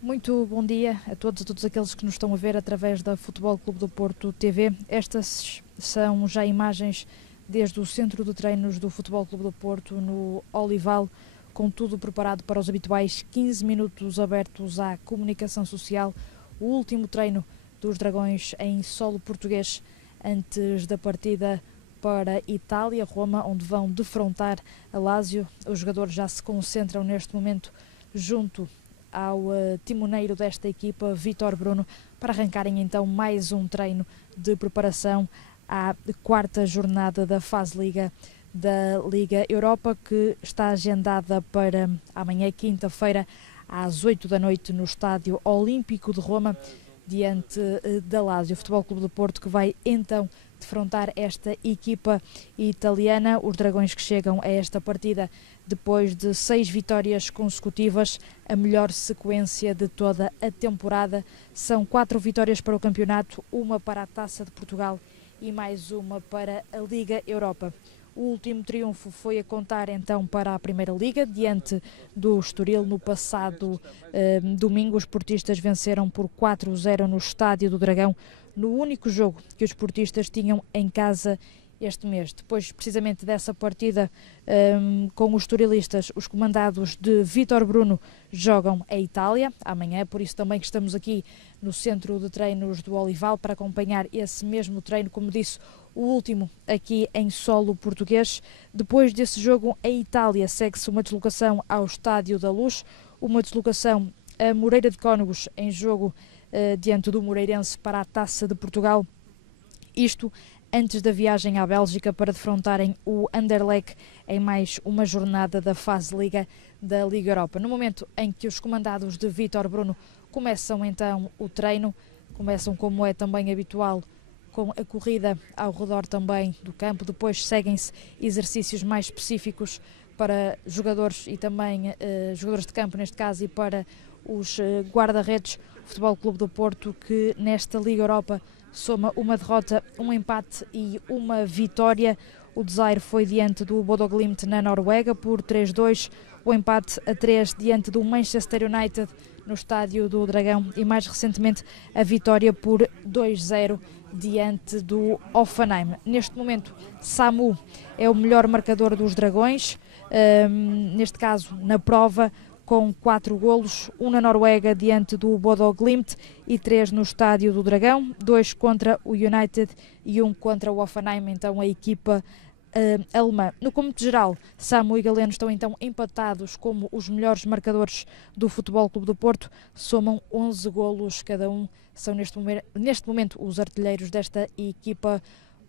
Muito bom dia a todos aqueles que nos estão a ver através da Futebol Clube do Porto TV. Estas são já imagens desde o centro de treinos do Futebol Clube do Porto no Olival, com tudo preparado para os habituais 15 minutos abertos à comunicação social. O último treino dos Dragões em solo português antes da partida para Itália, Roma, onde vão defrontar a Lazio. Os jogadores já se concentram neste momento junto ao timoneiro desta equipa, Vítor Bruno, para arrancarem então mais um treino de preparação à quarta jornada da fase Liga da Liga Europa, que está agendada para amanhã, quinta-feira, às 8 da noite, no Estádio Olímpico de Roma, diante da Lazio. O Futebol Clube do Porto que vai então defrontar esta equipa italiana. Os Dragões que chegam a esta partida depois de 6 vitórias consecutivas, a melhor sequência de toda a temporada. São 4 vitórias para o campeonato, uma para a Taça de Portugal e mais uma para a Liga Europa. O último triunfo foi a contar então para a Primeira Liga, diante do Estoril no passado domingo. Os portistas venceram por 4-0 no Estádio do Dragão, no único jogo que os portistas tinham em casa este mês. Depois precisamente dessa partida com os estorilistas, os comandados de Vítor Bruno jogam a Itália amanhã, por isso também que estamos aqui no centro de treinos do Olival para acompanhar esse mesmo treino, como disse, o último aqui em solo português. Depois desse jogo em Itália segue-se uma deslocação ao Estádio da Luz, uma deslocação a Moreira de Cónegos em jogo diante do Moreirense para a Taça de Portugal. Isto antes da viagem à Bélgica para defrontarem o Anderlecht em mais uma jornada da fase Liga da Liga Europa. No momento em que os comandados de Vítor Bruno começam então o treino, começam como é também habitual com a corrida ao redor também do campo, depois seguem-se exercícios mais específicos para jogadores e também jogadores de campo neste caso e para os guarda-redes. O Futebol Clube do Porto que nesta Liga Europa soma uma derrota, um empate e uma vitória. O desaire foi diante do Bodo Glimt na Noruega por 3-2, o empate a 3 diante do Manchester United no Estádio do Dragão e mais recentemente a vitória por 2-0 diante do Hoffenheim. Neste momento Samu é o melhor marcador dos Dragões, neste caso na prova, com 4 golos, 1 na Noruega diante do Bodo Glimt e 3 no Estádio do Dragão, 2 contra o United e 1 contra o Hoffenheim, então a equipa alemã. No cômputo geral, Samu e Galeno estão então empatados como os melhores marcadores do Futebol Clube do Porto, somam 11 golos cada um, são neste momento os artilheiros desta equipa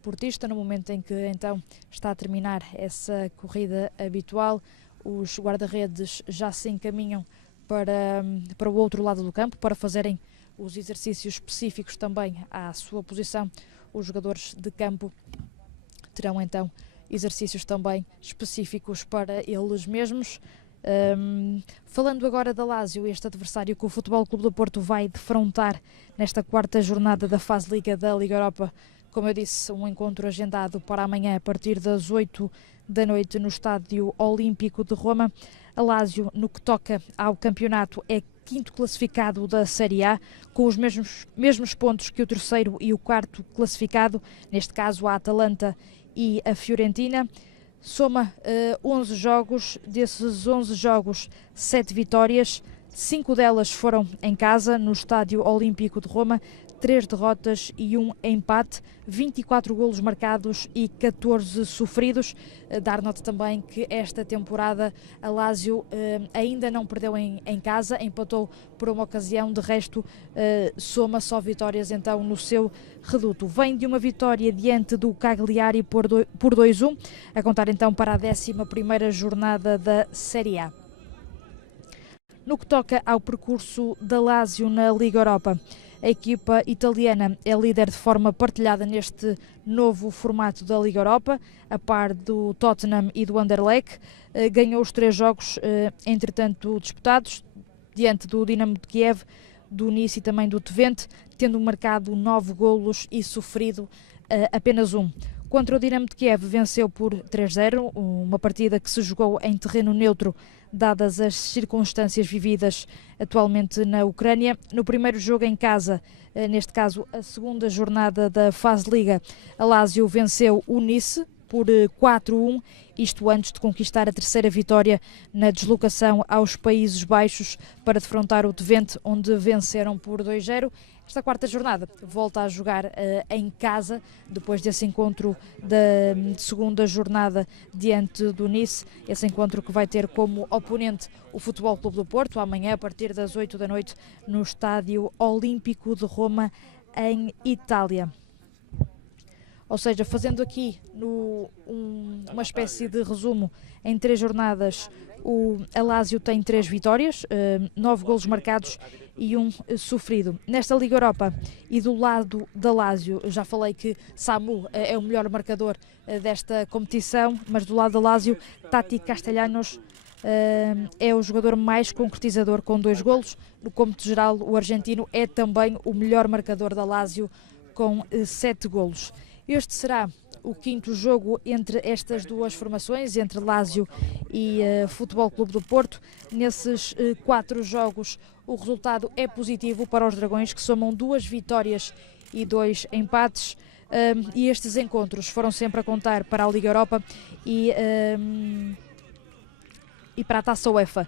portista, no momento em que então está a terminar essa corrida habitual. Os guarda-redes já se encaminham para o outro lado do campo para fazerem os exercícios específicos também à sua posição. Os jogadores de campo terão então exercícios também específicos para eles mesmos. Falando agora da Lazio, este adversário que o Futebol Clube do Porto vai defrontar nesta quarta jornada da fase Liga da Liga Europa, como eu disse, um encontro agendado para amanhã a partir das 8 da noite no Estádio Olímpico de Roma. A Lazio, no que toca ao campeonato, é quinto classificado da Série A, com os mesmos pontos que o terceiro e o quarto classificado, neste caso a Atalanta e a Fiorentina. Soma 11 jogos, desses 11 jogos 7 vitórias, 5 delas foram em casa, no Estádio Olímpico de Roma, 3 derrotas e 1 empate, 24 golos marcados e 14 sofridos. Dar nota também que esta temporada a Lazio ainda não perdeu em casa, empatou por uma ocasião, de resto soma só vitórias então no seu reduto. Vem de uma vitória diante do Cagliari por 2-1, a contar então para a 11ª jornada da Série A. No que toca ao percurso da Lazio na Liga Europa, a equipa italiana é líder de forma partilhada neste novo formato da Liga Europa, a par do Tottenham e do Anderlecht. Ganhou os 3 jogos, entretanto, disputados, diante do Dinamo de Kiev, do Nice e também do Twente, tendo marcado 9 golos e sofrido apenas 1. Contra o Dinamo de Kiev venceu por 3-0, uma partida que se jogou em terreno neutro, dadas as circunstâncias vividas atualmente na Ucrânia. No primeiro jogo em casa, neste caso a segunda jornada da fase Liga, a Lazio venceu o Nice por 4-1, isto antes de conquistar a terceira vitória na deslocação aos Países Baixos para defrontar o Twente, onde venceram por 2-0. Esta quarta jornada volta a jogar em casa, depois desse encontro da segunda jornada diante do Nice, esse encontro que vai ter como oponente o Futebol Clube do Porto, amanhã a partir das 8 da noite no Estádio Olímpico de Roma, em Itália. Ou seja, fazendo aqui uma espécie de resumo, em 3 jornadas a Lazio tem 3 vitórias, 9 golos marcados e 1 sofrido. Nesta Liga Europa e do lado da Lazio, já falei que Samu é o melhor marcador desta competição, mas do lado da Lazio, Tati Castellanos é o jogador mais concretizador com 2 golos. No cômputo geral, o argentino é também o melhor marcador da Lazio com 7 golos. Este será o 5º jogo entre estas duas formações, entre Lazio e Futebol Clube do Porto. Nesses 4 jogos o resultado é positivo para os Dragões, que somam 2 vitórias e 2 empates. E estes encontros foram sempre a contar para a Liga Europa e para a Taça UEFA.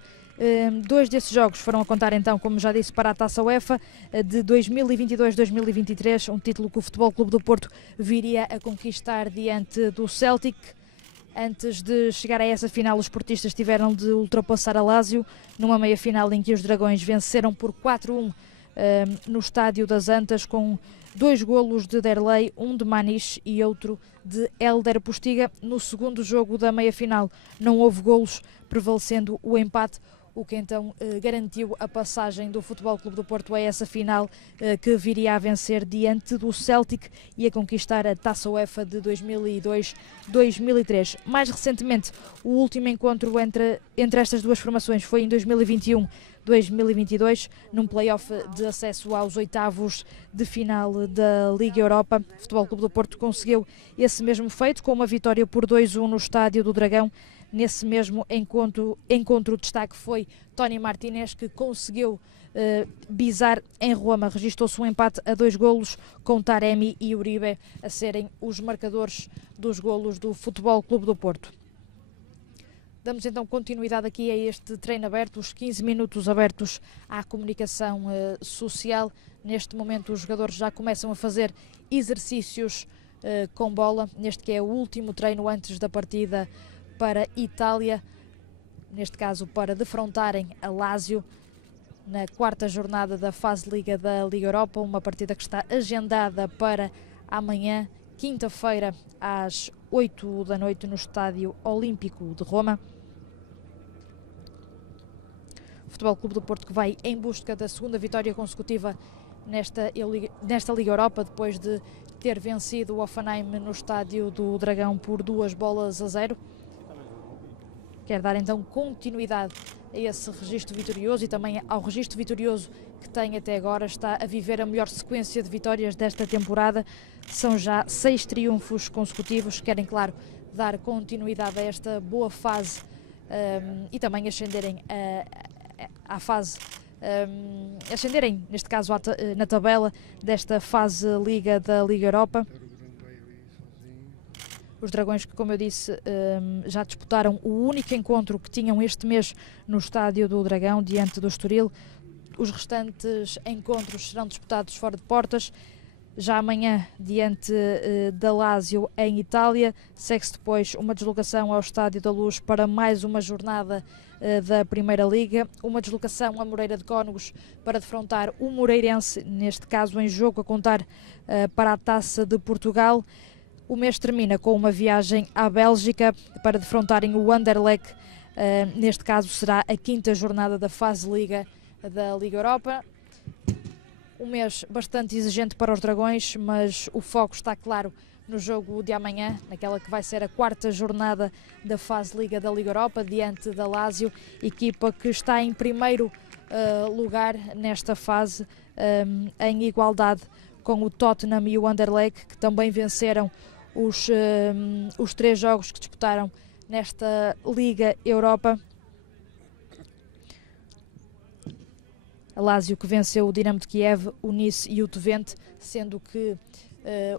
2 desses jogos foram a contar então, como já disse, para a Taça UEFA de 2022-2023, um título que o Futebol Clube do Porto viria a conquistar diante do Celtic. Antes de chegar a essa final, os portistas tiveram de ultrapassar a Lazio numa meia-final em que os Dragões venceram por 4-1 no Estádio das Antas, com 2 golos de Derlei, um de Maniche e outro de Hélder Postiga. No segundo jogo da meia-final não houve golos, prevalecendo o empate, o que então garantiu a passagem do Futebol Clube do Porto a essa final, que viria a vencer diante do Celtic e a conquistar a Taça UEFA de 2002-2003. Mais recentemente, o último encontro entre estas duas formações foi em 2021-2022, num play-off de acesso aos oitavos de final da Liga Europa. O Futebol Clube do Porto conseguiu esse mesmo feito com uma vitória por 2-1 no Estádio do Dragão. Nesse mesmo encontro, o destaque foi Tony Martínez, que conseguiu bisar em Roma. Registou-se um empate a 2 golos, com Taremi e Uribe a serem os marcadores dos golos do Futebol Clube do Porto. Damos então continuidade aqui a este treino aberto, os 15 minutos abertos à comunicação social. Neste momento os jogadores já começam a fazer exercícios com bola, neste que é o último treino antes da partida para Itália, neste caso para defrontarem a Lazio na 4ª jornada da fase Liga da Liga Europa, uma partida que está agendada para amanhã, quinta-feira, às 8 da noite no Estádio Olímpico de Roma. O Futebol Clube do Porto que vai em busca da 2ª vitória consecutiva nesta Liga Europa, depois de ter vencido o Hoffenheim no Estádio do Dragão por 2-0. Quer dar então continuidade a esse registro vitorioso e também ao registro vitorioso que tem até agora. Está a viver a melhor sequência de vitórias desta temporada. São já 6 triunfos consecutivos. Querem, claro, dar continuidade a esta boa fase e também ascenderem à fase, ascenderem, neste caso, na tabela desta fase Liga da Liga Europa. Os Dragões que, como eu disse, já disputaram o único encontro que tinham este mês no Estádio do Dragão, diante do Estoril. Os restantes encontros serão disputados fora de portas. Já amanhã, diante da Lazio em Itália, segue-se depois uma deslocação ao Estádio da Luz para mais uma jornada da Primeira Liga, uma deslocação a Moreira de Cónegos para defrontar o Moreirense, neste caso em jogo a contar para a Taça de Portugal. O mês termina com uma viagem à Bélgica para defrontarem o Anderlecht. Neste caso será a 5ª jornada da fase Liga da Liga Europa. Um mês bastante exigente para os Dragões, mas o foco está claro no jogo de amanhã, naquela que vai ser a 4ª jornada da fase Liga da Liga Europa, diante da Lazio, equipa que está em primeiro lugar nesta fase, em igualdade com o Tottenham e o Anderlecht, que também venceram os 3 jogos que disputaram nesta Liga Europa. A Lazio que venceu o Dinamo de Kiev, o Nice e o Twente, sendo que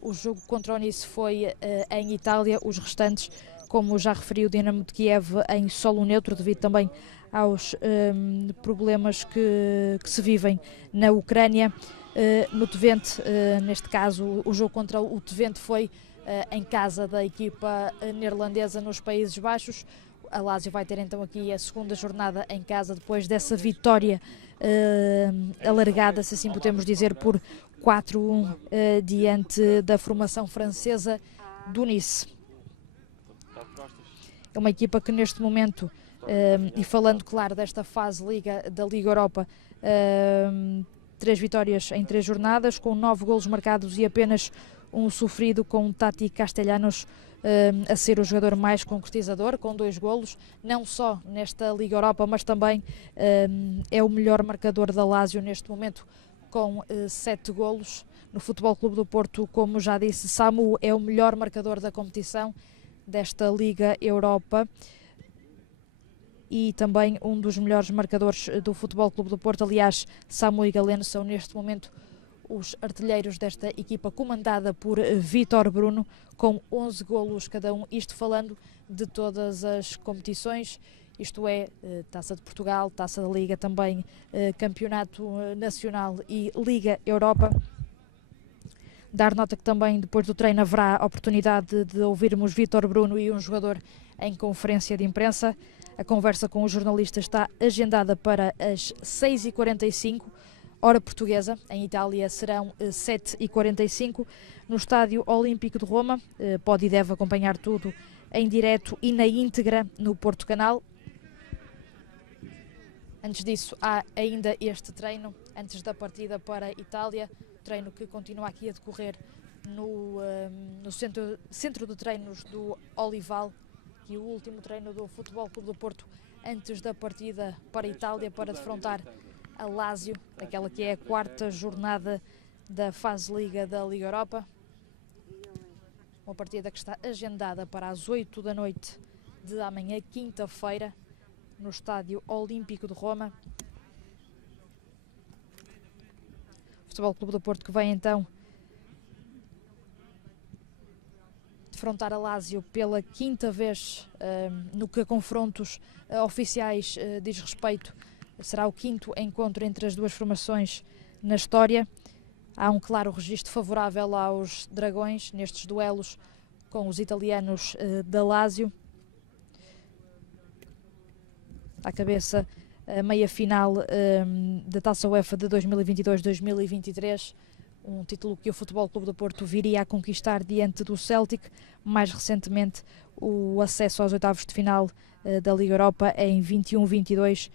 o jogo contra o Nice foi em Itália, os restantes, como já referi, o Dinamo de Kiev em solo neutro, devido também aos problemas que se vivem na Ucrânia. No Twente, neste caso, o jogo contra o Twente foi em casa da equipa neerlandesa nos Países Baixos. A Lazio vai ter então aqui a segunda jornada em casa depois dessa vitória alargada, se assim podemos dizer, por 4-1 diante da formação francesa do Nice. É uma equipa que neste momento, e falando claro desta fase da Liga Europa, 3 vitórias em 3 jornadas, com 9 golos marcados e apenas um sofrido, com Tati Castellanos a ser o jogador mais concretizador, com 2 golos, não só nesta Liga Europa, mas também é o melhor marcador da Lazio neste momento, com 7 golos. No Futebol Clube do Porto, como já disse, Samu é o melhor marcador da competição desta Liga Europa e também um dos melhores marcadores do Futebol Clube do Porto. Aliás, Samu e Galeno são neste momento os artilheiros desta equipa comandada por Vítor Bruno, com 11 golos cada um, isto falando de todas as competições, isto é, Taça de Portugal, Taça da Liga, também Campeonato Nacional e Liga Europa. Dar nota que também depois do treino haverá a oportunidade de ouvirmos Vítor Bruno e um jogador em conferência de imprensa. A conversa com os jornalistas está agendada para as 6h45, hora portuguesa. Em Itália serão 7h45, no Estádio Olímpico de Roma. Pode e deve acompanhar tudo em direto e na íntegra no Porto Canal. Antes disso, há ainda este treino, antes da partida para a Itália, treino que continua aqui a decorrer no centro de treinos do Olival, e o último treino do Futebol Clube do Porto antes da partida para a Itália, para defrontar a Lazio, aquela que é a 4ª jornada da fase Liga da Liga Europa. Uma partida que está agendada para as 8 da noite de amanhã, quinta-feira, no Estádio Olímpico de Roma. Futebol Clube do Porto que vai então defrontar a Lazio pela 5ª vez no que a confrontos oficiais diz respeito. Será o 5º encontro entre as duas formações na história. Há um claro registro favorável aos Dragões nestes duelos com os italianos da Lazio. À cabeça, a meia-final da Taça UEFA de 2022-2023, um título que o Futebol Clube do Porto viria a conquistar diante do Celtic. Mais recentemente, o acesso aos oitavos de final da Liga Europa em 21-22,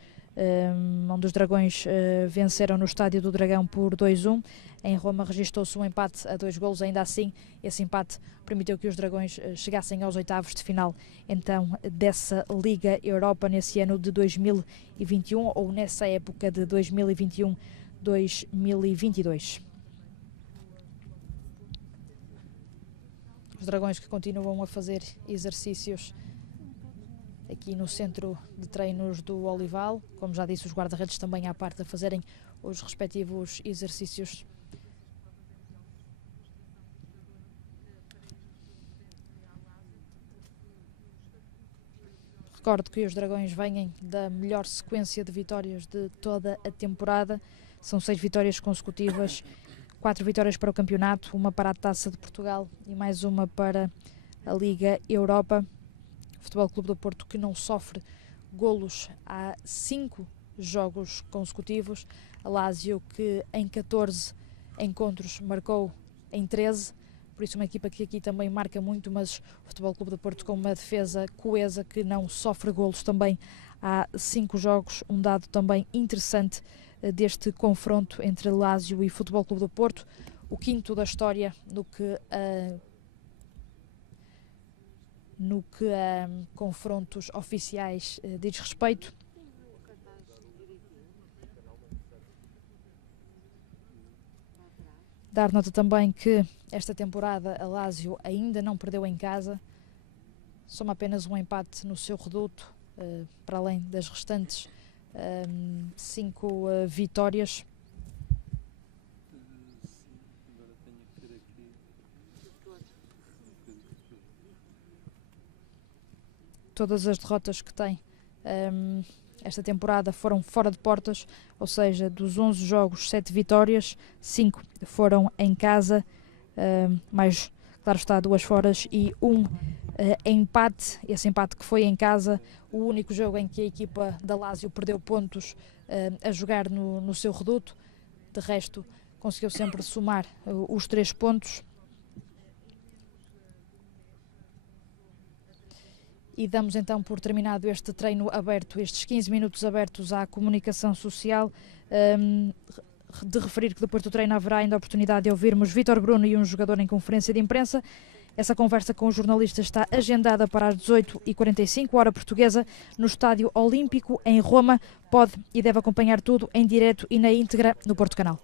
onde os Dragões venceram no Estádio do Dragão por 2-1. Em Roma registrou-se um empate a 2 golos. Ainda assim, esse empate permitiu que os Dragões chegassem aos oitavos de final então dessa Liga Europa nesse ano de 2021, ou nessa época de 2021-2022. Os Dragões que continuam a fazer exercícios aqui no centro de treinos do Olival. Como já disse, os guarda-redes também à parte a fazerem os respectivos exercícios. Recordo que os Dragões vêm da melhor sequência de vitórias de toda a temporada. São 6 vitórias consecutivas, 4 vitórias para o campeonato, uma para a Taça de Portugal e mais uma para a Liga Europa. Futebol Clube do Porto que não sofre golos há 5 jogos consecutivos. A Lazio que em 14 encontros marcou em 13. Por isso uma equipa que aqui também marca muito, mas o Futebol Clube do Porto com uma defesa coesa que não sofre golos também há 5 jogos. Um dado também interessante deste confronto entre Lazio e Futebol Clube do Porto, o 5º da história no que a confrontos oficiais diz respeito. Dar nota também que esta temporada a Lazio ainda não perdeu em casa, soma apenas um empate no seu reduto, para além das restantes 5 vitórias. Todas as derrotas que tem esta temporada foram fora de portas, ou seja, dos 11 jogos, 7 vitórias, 5 foram em casa, mais, claro está, 2 foras e 1 empate. Esse empate que foi em casa, o único jogo em que a equipa da Lazio perdeu pontos a jogar no seu reduto. De resto, conseguiu sempre somar os 3 pontos. E damos então por terminado este treino aberto, estes 15 minutos abertos à comunicação social. De referir que depois do treino haverá ainda a oportunidade de ouvirmos Vítor Bruno e um jogador em conferência de imprensa. Essa conversa com os jornalistas está agendada para as 18h45, hora portuguesa, no Estádio Olímpico, em Roma. Pode e deve acompanhar tudo em direto e na íntegra no Porto Canal.